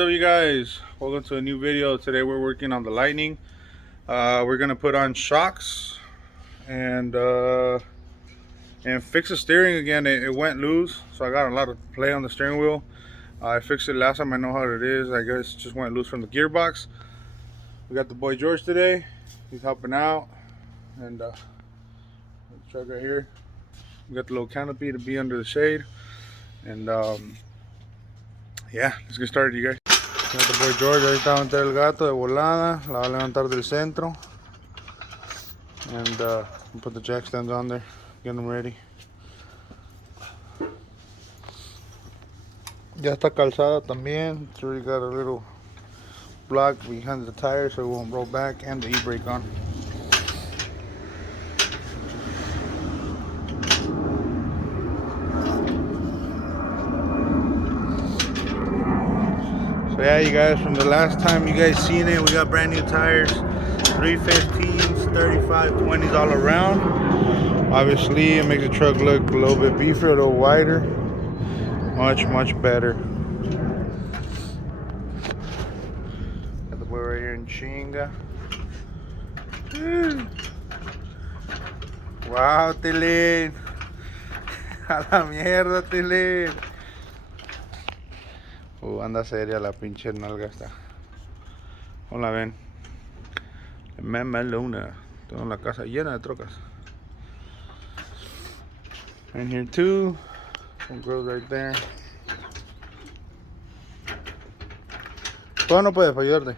What's up, you guys? Welcome to a new video. Today we're working on the Lightning. We're gonna put on shocks and fix the steering again. It went loose, so I got a lot of play on the steering wheel. I fixed it last time. I know how it is. I guess it just went loose from the gearbox. We got the boy George today. He's helping out, and the truck right here. We got the little canopy to be under the shade, and yeah, let's get started, you guys. Got the boy George, ahí está levantar el gato de volada, la va a levantar del centro. And we'll put the jack stands on there, get them ready. Ya está calzada también. It's already got a little block behind the tire so it won't roll back, and the e-brake on. So yeah, you guys, from the last time you guys seen it, we got brand new tires, 315s, 35, 20s all around. Obviously it makes the truck look a little bit beefier, a little wider, much better. Got the boy right here in chinga. Wow, Tilín. A la mierda, Tilín. Anda seria la pinche nalga esta. ¿Cómo la ven? Mamalona. Tengo la casa llena de trocas. And here too. Some grills right there. Todo no puede fallarte.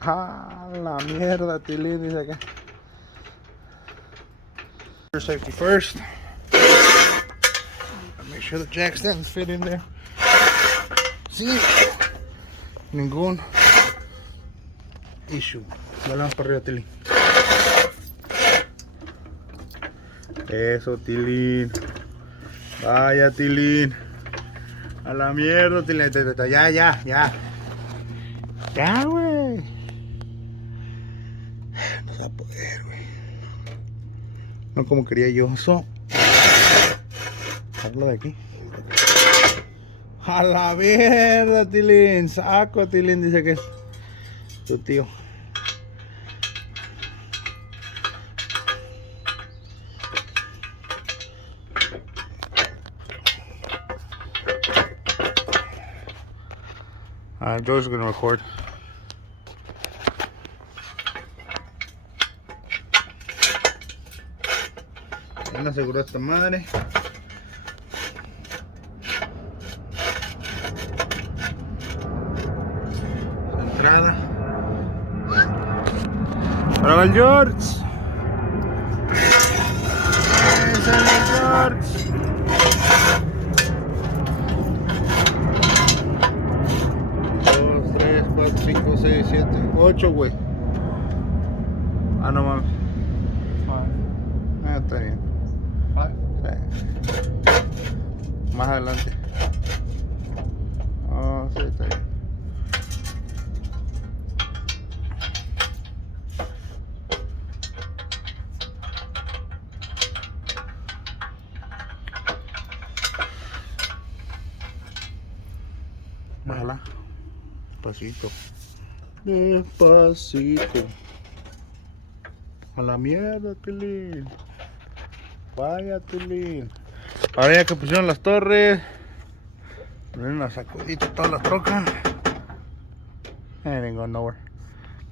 Ah, la mierda, Tilín, dice acá. Safety first. Make sure the jack stands fit in there. Sí, ningún issue. Dale más para arriba, Tilín. Eso, Tilín. Vaya, Tilín. A la mierda, Tilín. Ya. Ya, güey. No se va a poder, güey. No como quería yo. Eso. Hazlo de aquí. A la mierda, Tilín. Saco, Tilín, dice que es tu tío. George is gonna record. Ya aseguró esta madre. Entrada. Ahora va el George. Ese es el George. 2, 3, 4, 5, 6, 7, 8, güey. Ah, no mames. Está bien. Sí. Más adelante. Oh, sí, está bien. Bájala. Despacito. Despacito. A la mierda, Tilín. Vaya, Tilín. Ahora ya que pusieron las torres, ponen una sacudita todas las trocas. Ain't going nowhere.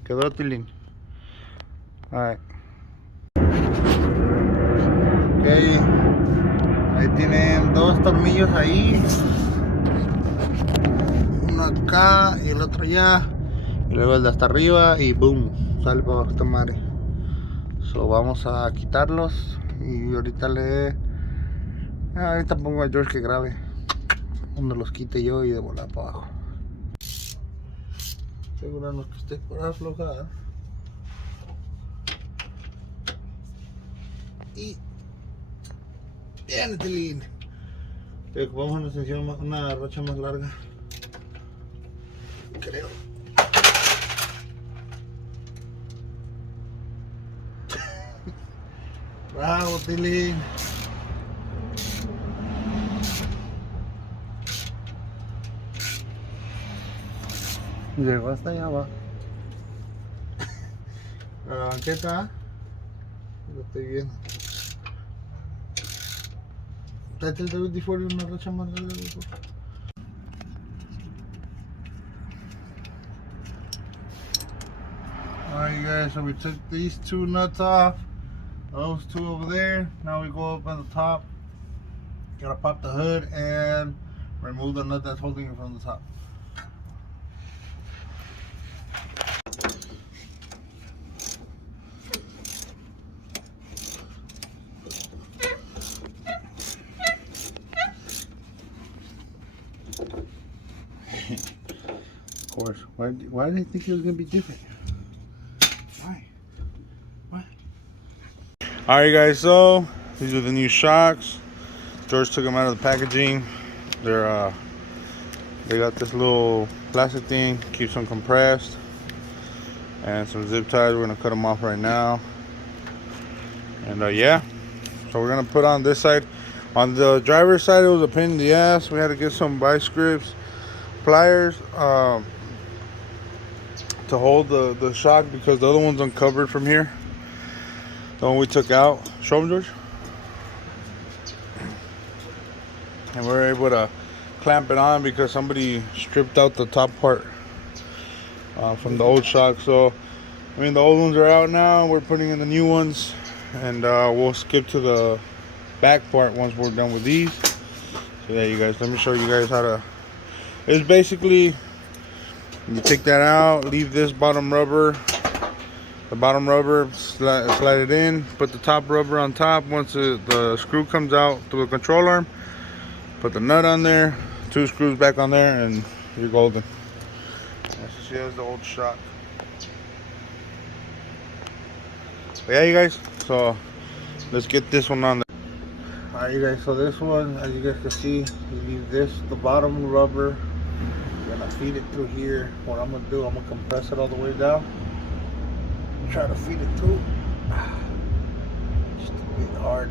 Quedó, Tilín. Alright. Ok. Ahí tienen dos tornillos ahí. Uno acá y el otro allá. Y luego el de hasta arriba y boom. Sale para abajo esta madre. So vamos a quitarlos. Y ahorita ahorita pongo a George que grabe. Uno los quite yo y de volar para abajo. Asegurarnos que esté por aflojar. Y bien, Tilín. Te ocupamos una extensión una rocha más larga. Creo. Bravo, Tilín. Llegó hasta allá abajo. ¿Qué está? Lo estoy viendo. Tráete el WD-40 una racha más larga. Alright guys, so we took these two nuts off. Those two over there. Now we go up on the top. Gotta pop the hood and remove the nut that's holding it from the top. Of course. Why did they think it was gonna be different? Why? What? Alright guys, so these are the new shocks. George took them out of the packaging. They got this little plastic thing, keeps them compressed, and some zip ties. We're gonna cut them off right now. And yeah, so we're gonna put on this side. On the driver's side, it was a pain in the ass. We had to get some vice grips, pliers to hold the shock because the other one's uncovered from here. The one we took out. Show them, George. And we were able to clamp it on because somebody stripped out the top part from the old shock. So I mean, the old ones are out now. We're putting in the new ones, and we'll skip to the back part once we're done with these. So yeah, you guys, let me show you guys how to. It's basically, you take that out, leave this bottom rubber, the bottom rubber, slide it in, put the top rubber on top. Once the screw comes out through the control arm, put the nut on there, 2 screws back on there, and you're golden. She has the old shock. But yeah, you guys, so let's get this one on there. Alright, you guys, so this one, as you guys can see, you leave this, the bottom rubber, you're gonna feed it through here. What I'm gonna do, I'm gonna compress it all the way down, try to feed it through. Just a bit hard.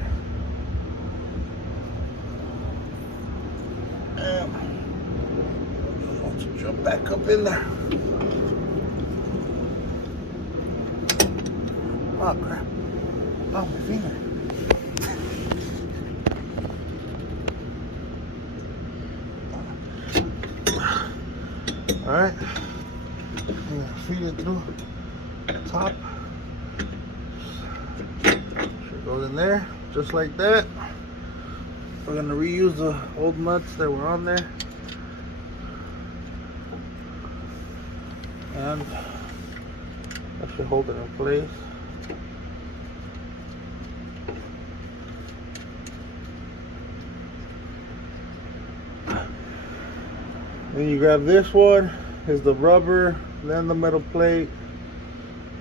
And let's jump back up in there. Oh crap. Oh, my finger. Alright. Feed it through the top. It goes in there, just like that. We're gonna reuse the old nuts that were on there. And that should hold it in place. Then you grab this one, is the rubber, then the metal plate,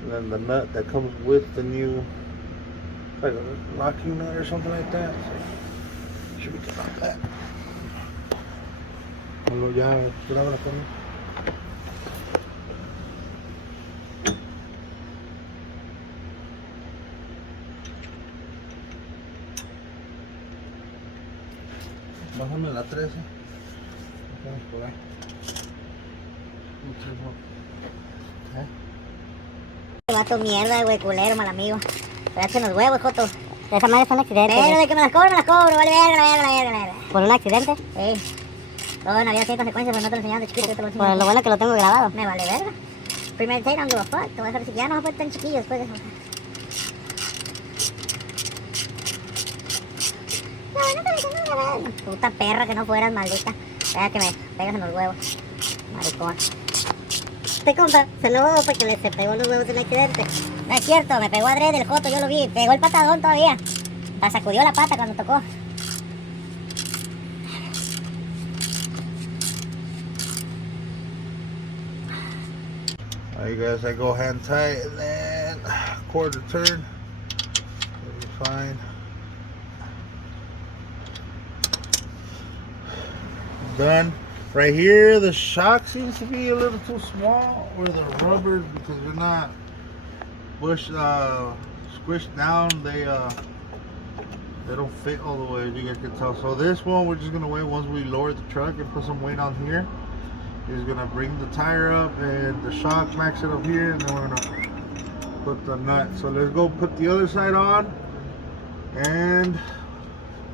and then the nut that comes with the new, like a locking nut or something like that. So, should be good on that. Hello, ya, grábala conmigo. Bájame la 13. Vamos por ahí. Vato mierda, güey, culero, mal amigo. Pegaste los huevos, Joto. Esa madre fue un accidente. Pero de que me las cobro, vale, verga. ¿Por un accidente? Sí. Todo en la vida tiene consecuencias, pero no te lo enseñaron de chiquito, yo te lo enseño. Pues lo bueno es que lo tengo grabado. Me vale verga. Primer take, don't give a fuck. Te voy a dejar si ya no se puede tan chiquillo después de eso. No te lo enseño grabado. Puta perra que no fueras, maldita. Vea que me pegas en los huevos. Maricón. Te compa, se lo porque se pegó los huevos en el accidente. No es cierto, me pegó adrede el Joto, yo lo vi. Pegó el patadón todavía. La sacudió la pata cuando tocó. Alright guys, I go hand tight and then quarter turn. It'll be fine. Done. Right here, the shock seems to be a little too small, or the rubbers, because they're not squished down. They don't fit all the way, as you guys can tell. So this one, we're just gonna wait once we lower the truck and put some weight on here, is gonna bring the tire up and the shock, max it up here, and then we're gonna put the nut. So let's go put the other side on, and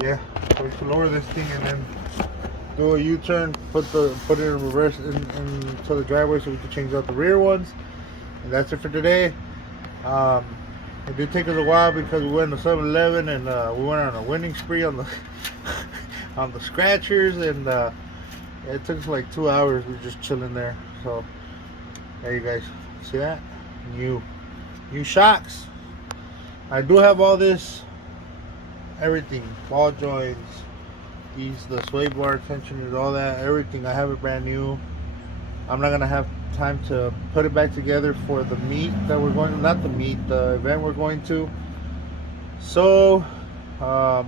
yeah, we can lower this thing and then do a U-turn, put it in reverse into the driveway so we can change out the rear ones. And that's it for today. It did take us a while because we went to 7-Eleven and we went on a winning spree on the on the scratchers, and it took us like 2 hours. We were just chilling there. So there you guys see that new shocks. I do have all this, everything, ball joints, the sway bar tensioners, all that, everything. I have it brand new. I'm not gonna have time to put it back together for the meet that we're going to, not the meet, the event we're going to. So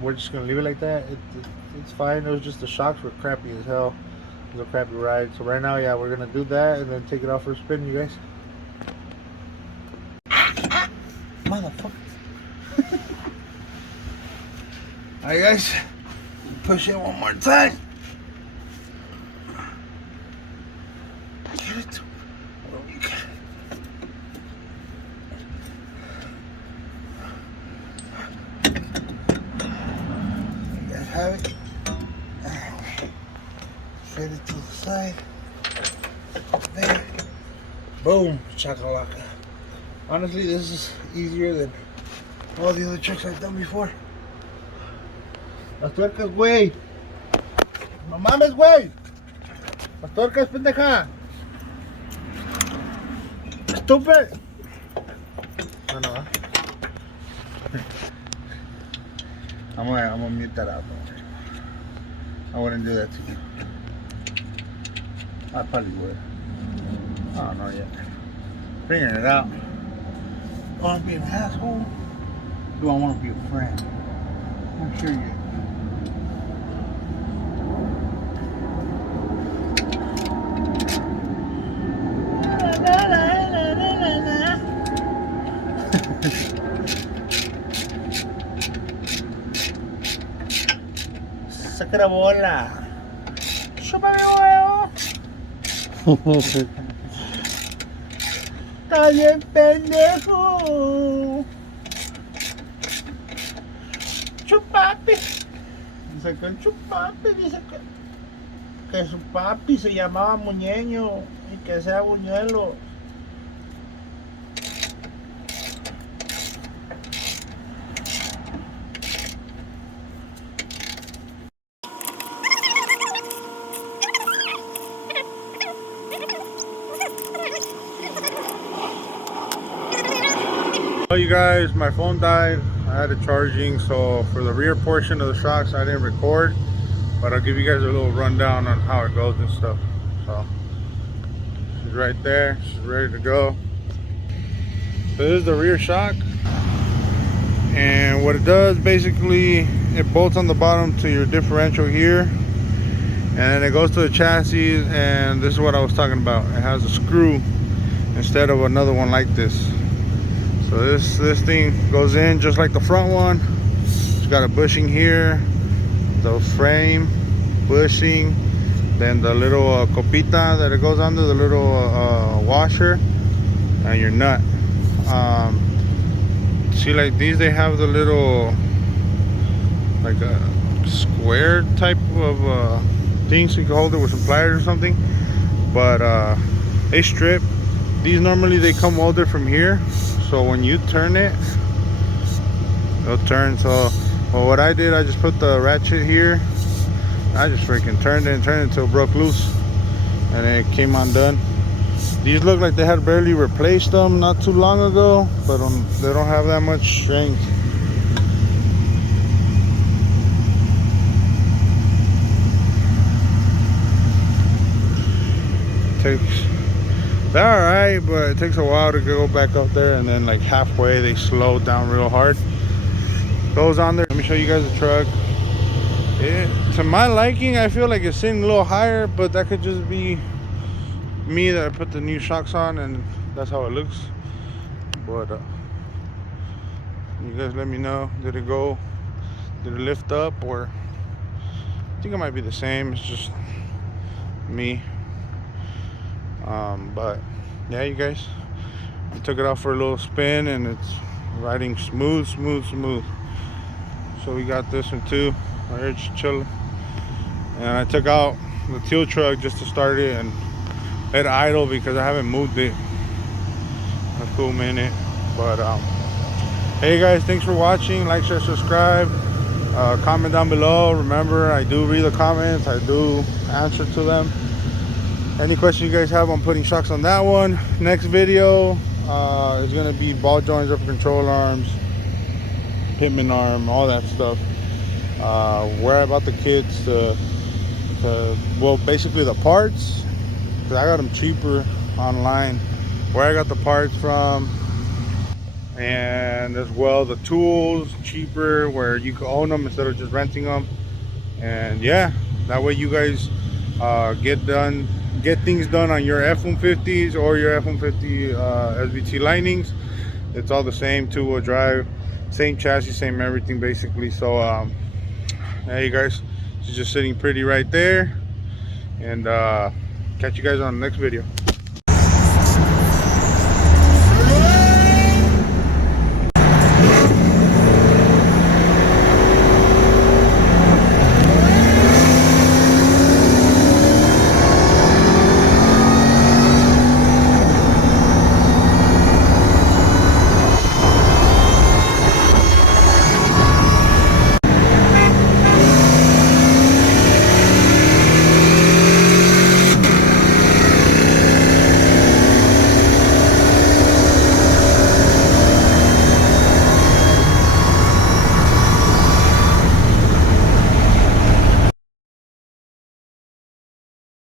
we're just gonna leave it like that. It's fine. It was just the shocks were crappy as hell. It was a crappy ride. So right now, yeah, we're gonna do that and then take it off for a spin, you guys. Motherfucker. Alright guys, push it one more time. Get it. You guys have it. Fit it to the side. There. Boom, chakalaka. Honestly, this is easier than all the other tricks I've done before. Las tuercas, güey. No mames, güey. Las tuercas, pendeja. Stupid. No. I'm gonna mute that out. I wouldn't do that to you. I probably would. Oh, not yet. Figuring it out. Do I want to be an asshole? Do I want to be a friend? I'm sure you. Saca la bola. Chúpame huevo. Está bien pendejo. Chupapi. Dice que el chupapi dice que su papi se llamaba Muñeño y que sea buñuelo. Well, you guys, my phone died. I had it charging, so for the rear portion of the shocks I didn't record, but I'll give you guys a little rundown on how it goes and stuff. So she's right there, she's ready to go. So this is the rear shock, and what it does, basically it bolts on the bottom to your differential here, and then it goes to the chassis, and this is what I was talking about. It has a screw instead of another one like this. So this thing goes in just like the front one. It's got a bushing here, the frame, bushing, then the little copita that it goes under, the little washer, and your nut. See, like these, they have the little, like a square type of thing so you can hold it with some pliers or something. But they strip. These normally they come welded from here. So when you turn it, it'll turn. So well, what I did, I just put the ratchet here. I just freaking turned it until it broke loose, and it came undone. These look like they had barely replaced them not too long ago, but they don't have that much strength. They're alright, but it takes a while to go back up there, and then like halfway they slow down real hard. Goes on there. Let me show you guys the truck. To my liking, I feel like it's sitting a little higher, but that could just be me that I put the new shocks on, and that's how it looks. But you guys let me know, did it lift up, or I think it might be the same. It's just me. But yeah, you guys, I took it out for a little spin and it's riding smooth. So we got this one too right here, just chilling. And I took out the teal truck just to start it and let it idle because I haven't moved it in a cool minute. But hey guys, thanks for watching. Like, share, subscribe, comment down below. Remember, I do read the comments, I do answer to them. Any questions you guys have on putting shocks on that one. Next video is going to be ball joints, upper control arms, pitman arm, all that stuff. Where about the kids well, basically the parts, because I got them cheaper online, where I got the parts from, and as well the tools cheaper where you can own them instead of just renting them. And yeah, that way you guys get things done on your F-150s or your F-150 SVT linings. It's all the same, two-wheel drive, same chassis, same everything basically. So yeah, you guys, she's just sitting pretty right there, and catch you guys on the next video.